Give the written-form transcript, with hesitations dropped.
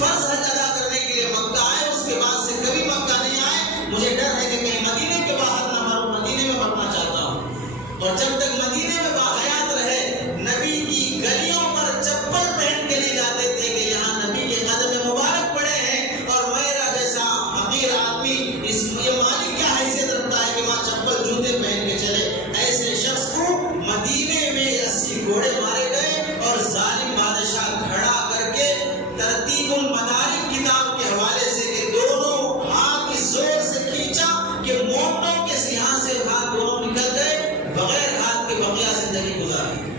فرض حج ادا کرنے کے لیے مکہ آئے، اس کے بعد سے کبھی مکہ نہیں آئے، مجھے ڈر ہے کہ کہیں مدینے کے باہر نہ مروں، مدینے میں مرنا چاہتا ہوں۔ اور جب تک مدینے میں باحیات رہے، نبی کی گلیوں پر چپل پہن کے نہیں جاتے تھے کہ یہاں نبی کے قدم مبارک پڑے ہیں، اور میرا جیسا حقیر آدمی یہ مالک کیا حیثیت رکھتا ہے کہ وہاں چپل جوتے پہن کے چلے۔ ایسے شخص کو مدینے میں 80 گھوڑے مارے گئے، اور ظالم بادشاہ کھڑا کر کے ترتیب المدارک کتاب کے حوالے سے کہ دونوں ہاتھ اس زور سے کھینچا کہ مونٹوں کے سیاہ سے ہاتھ دونوں نکل گئے، بغیر ہاتھ کے بقیہ زندگی گزاری۔